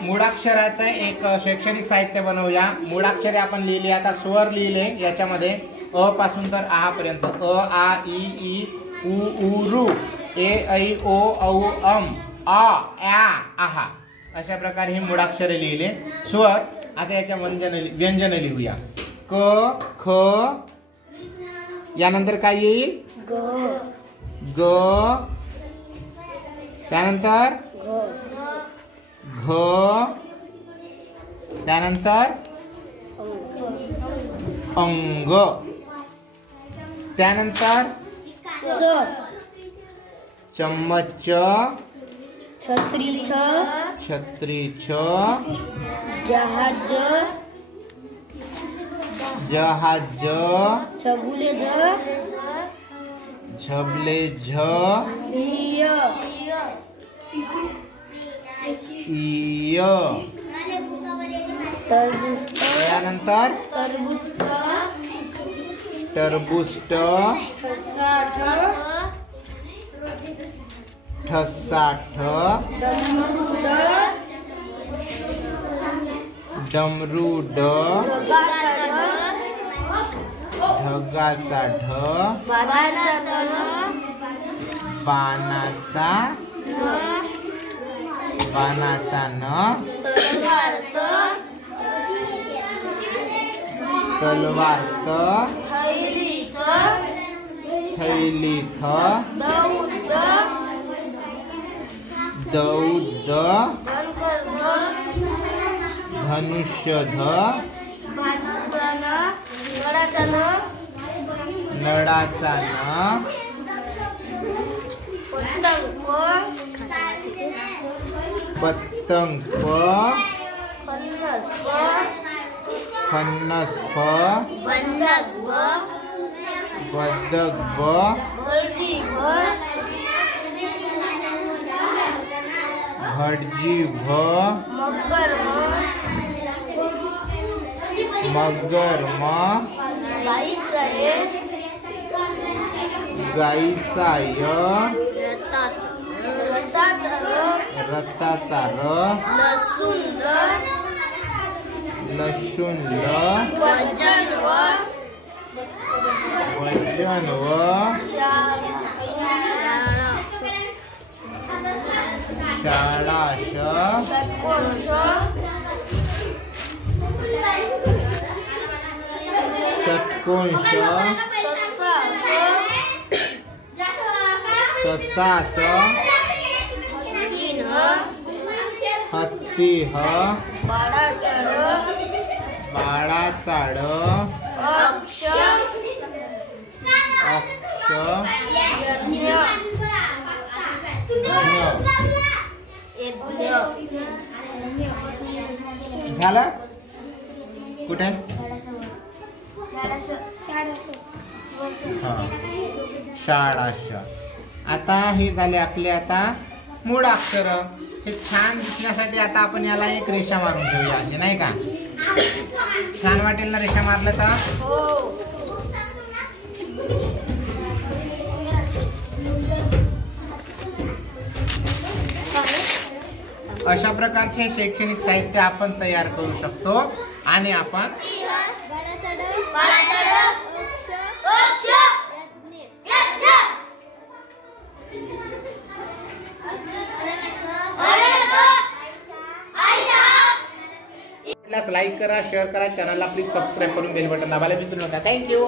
मूळाक्षराचं एक शैक्षणिक साहित्य बनवूया। मूळाक्षरे आपण लिहिली, आता स्वर लिहिले याच्यामध्ये अ पासून तर आ पर्यंत अ आ इ ई उ ऊ ऋ ए ऐ ओ औ अम आ आ आहा अशा प्रकारे हे मूळाक्षरे लिहिले। स्वर आता याच्या व्यंजन लिहूया। क ख यानंतर काय येईल ग ग त्यानंतर घ त्यानंतर अंग त्यानंतर चम्मच छत्री छत्री जहाज जहाज छगुले झबले झ इय त्यानंतर टरबूज ठसाठ डमरूड ढगाचा ढ बाणाचा न तलवार थैली थ दौद धनुष्य ध नळाचा न पतंग प फन्नस फ बदक ब भटजी भ मगर म गाईचा य रताचा र लसूण ल वजन व शाळा श षटकोन श ससा स हत्ती ह बाळाचा ड अक्ष झालं कुठे शाळा श। आता हे झाले आपले आता मूळाक्षर। हे छान दिसण्यासाठी आता आपण याला एक रेषा मारून घेऊया असे नाही का? छान वाटेल ना रेषा मारलं तर? अशा प्रकारचे शैक्षणिक साहित्य आपण तयार करू शकतो आणि आपण लाईक करा, शेअर करा, चॅनलला प्लीज सबस्क्राईब करून बेल बटन दाबायला विसरू नका। थँक्यू।